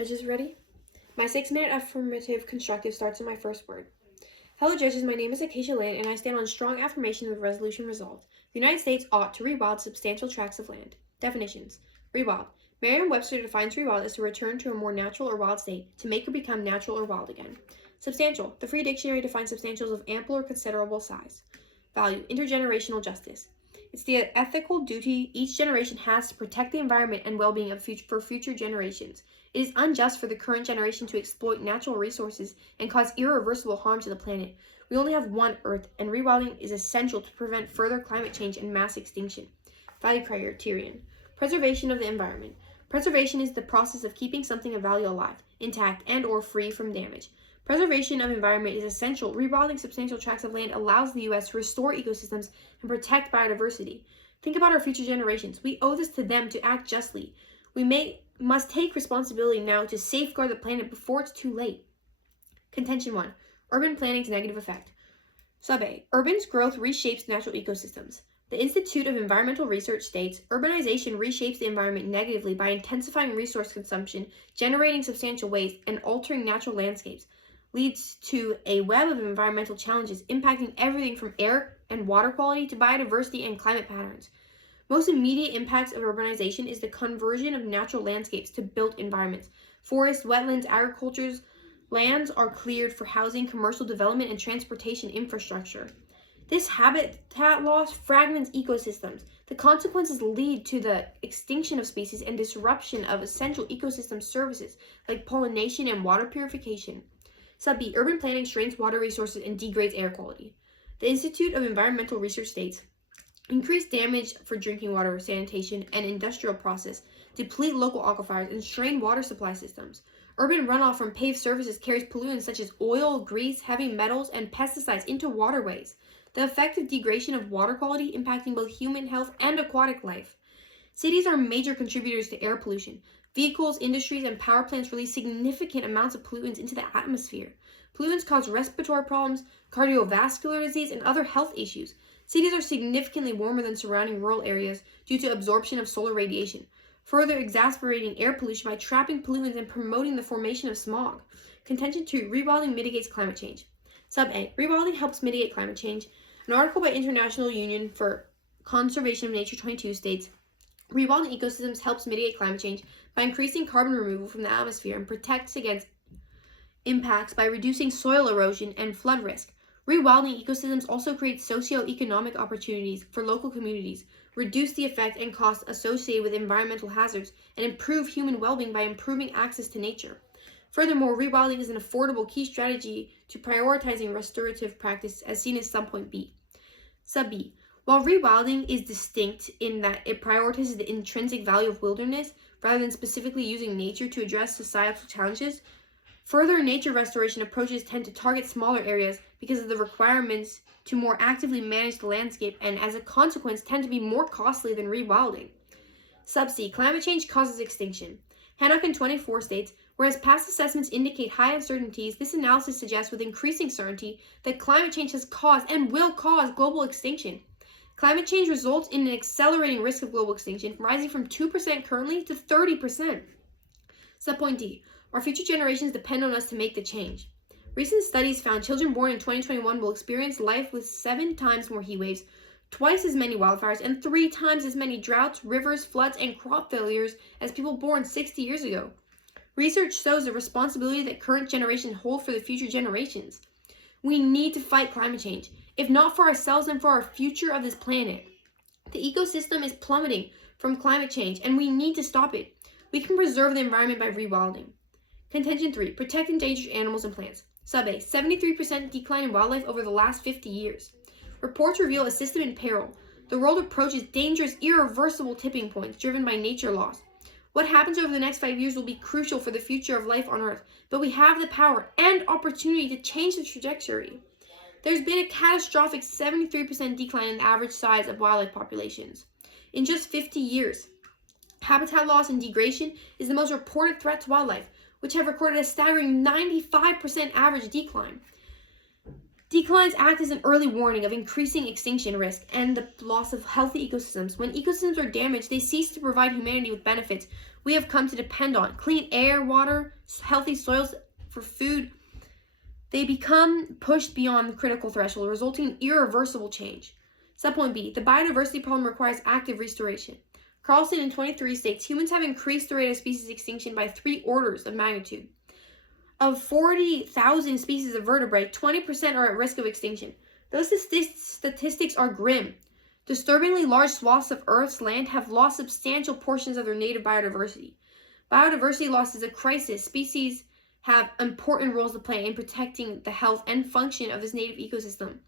Judges ready? My 6-minute affirmative constructive starts with my first word. Hello, judges. My name is Acacia and I stand on strong affirmation with resolution resolved. The United States ought to rewild substantial tracts of land. Definitions. Rewild. Merriam-Webster defines rewild as to return to a more natural or wild state, to make or become natural or wild again. Substantial. The Free Dictionary defines substantial as of ample or considerable size. Value. Intergenerational justice. It's the ethical duty each generation has to protect the environment and well-being for future generations. It is unjust for the current generation to exploit natural resources and cause irreversible harm to the planet. We only have one Earth, and rewilding is essential to prevent further climate change and mass extinction. Value criterion. Preservation of the environment. Preservation is the process of keeping something of value alive, intact, and or free from damage. Preservation of environment is essential. Rewilding substantial tracts of land allows the U.S. to restore ecosystems and protect biodiversity. Think about our future generations. We owe this to them to act justly. We must take responsibility now to safeguard the planet before it's too late. Contention 1. Urban planning's negative effect. Sub A. Urban's growth reshapes natural ecosystems. The Institute of Environmental Research states, urbanization reshapes the environment negatively by intensifying resource consumption, generating substantial waste, and altering natural landscapes. Leads to a web of environmental challenges impacting everything from air and water quality to biodiversity and climate patterns. Most immediate impacts of urbanization is the conversion of natural landscapes to built environments. Forests, wetlands, agriculture's lands are cleared for housing, commercial development, and transportation infrastructure. This habitat loss fragments ecosystems. The consequences lead to the extinction of species and disruption of essential ecosystem services like pollination and water purification. Sub B. Urban planning strains water resources and degrades air quality. The Institute of Environmental Research states, increased damage for drinking water, sanitation, and industrial process deplete local aquifers and strain water supply systems. Urban runoff from paved surfaces carries pollutants such as oil, grease, heavy metals, and pesticides into waterways. The effective degradation of water quality impacting both human health and aquatic life. Cities are major contributors to air pollution. Vehicles, industries, and power plants release significant amounts of pollutants into the atmosphere. Pollutants cause respiratory problems, cardiovascular disease, and other health issues. Cities are significantly warmer than surrounding rural areas due to absorption of solar radiation, further exacerbating air pollution by trapping pollutants and promoting the formation of smog. Contention 2. Rewilding mitigates climate change. Sub A. Rewilding helps mitigate climate change. An article by International Union for Conservation of Nature 22 states, rewilding ecosystems helps mitigate climate change by increasing carbon removal from the atmosphere and protects against impacts by reducing soil erosion and flood risk. Rewilding ecosystems also create socio-economic opportunities for local communities, reduce the effect and costs associated with environmental hazards, and improve human well-being by improving access to nature. Furthermore, rewilding is an affordable key strategy to prioritizing restorative practice as seen as subpoint B. Sub B. While rewilding is distinct in that it prioritizes the intrinsic value of wilderness rather than specifically using nature to address societal challenges, further nature restoration approaches tend to target smaller areas because of the requirements to more actively manage the landscape and, as a consequence, tend to be more costly than rewilding. Sub C. Climate change causes extinction. Hannock 24 states, whereas past assessments indicate high uncertainties, this analysis suggests with increasing certainty that climate change has caused and will cause global extinction. Climate change results in an accelerating risk of global extinction, rising from 2% currently to 30%. Subpoint D. Our future generations depend on us to make the change. Recent studies found children born in 2021 will experience life with 7 times more heat waves, twice as many wildfires, and 3 times as many droughts, rivers, floods, and crop failures as people born 60 years ago. Research shows the responsibility that current generations hold for the future generations. We need to fight climate change, if not for ourselves and for our future of this planet. The ecosystem is plummeting from climate change, and we need to stop it. We can preserve the environment by rewilding. Contention 3. Protect endangered animals and plants. Sub A. 73% decline in wildlife over the last 50 years. Reports reveal a system in peril. The world approaches dangerous, irreversible tipping points driven by nature loss. What happens over the next 5 years will be crucial for the future of life on Earth, but we have the power and opportunity to change the trajectory. There's been a catastrophic 73% decline in the average size of wildlife populations in just 50 years. Habitat loss and degradation is the most reported threat to wildlife, which have recorded a staggering 95% average decline. Declines act as an early warning of increasing extinction risk and the loss of healthy ecosystems. When ecosystems are damaged, they cease to provide humanity with benefits, we have come to depend on. Clean air, water, healthy soils for food. They become pushed beyond the critical threshold, resulting in irreversible change. Subpoint B, the biodiversity problem requires active restoration. Carlson in 23 states, humans have increased the rate of species extinction by 3 orders of magnitude. Of 40,000 species of vertebrae, 20% are at risk of extinction. Those statistics are grim. Disturbingly large swaths of Earth's land have lost substantial portions of their native biodiversity. Biodiversity loss is a crisis. Species have important roles to play in protecting the health and function of this native ecosystem.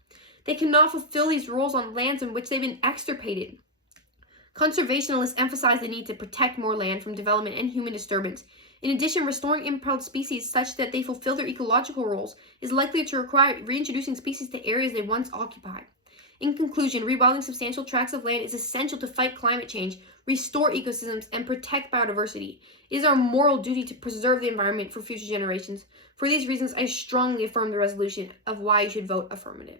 They cannot fulfill these roles on lands in which they've been extirpated. Conservationists emphasize the need to protect more land from development and human disturbance. In addition, restoring imperiled species such that they fulfill their ecological roles is likely to require reintroducing species to areas they once occupied. In conclusion, rewilding substantial tracts of land is essential to fight climate change, restore ecosystems, and protect biodiversity. It is our moral duty to preserve the environment for future generations. For these reasons, I strongly affirm the resolution of why you should vote affirmative.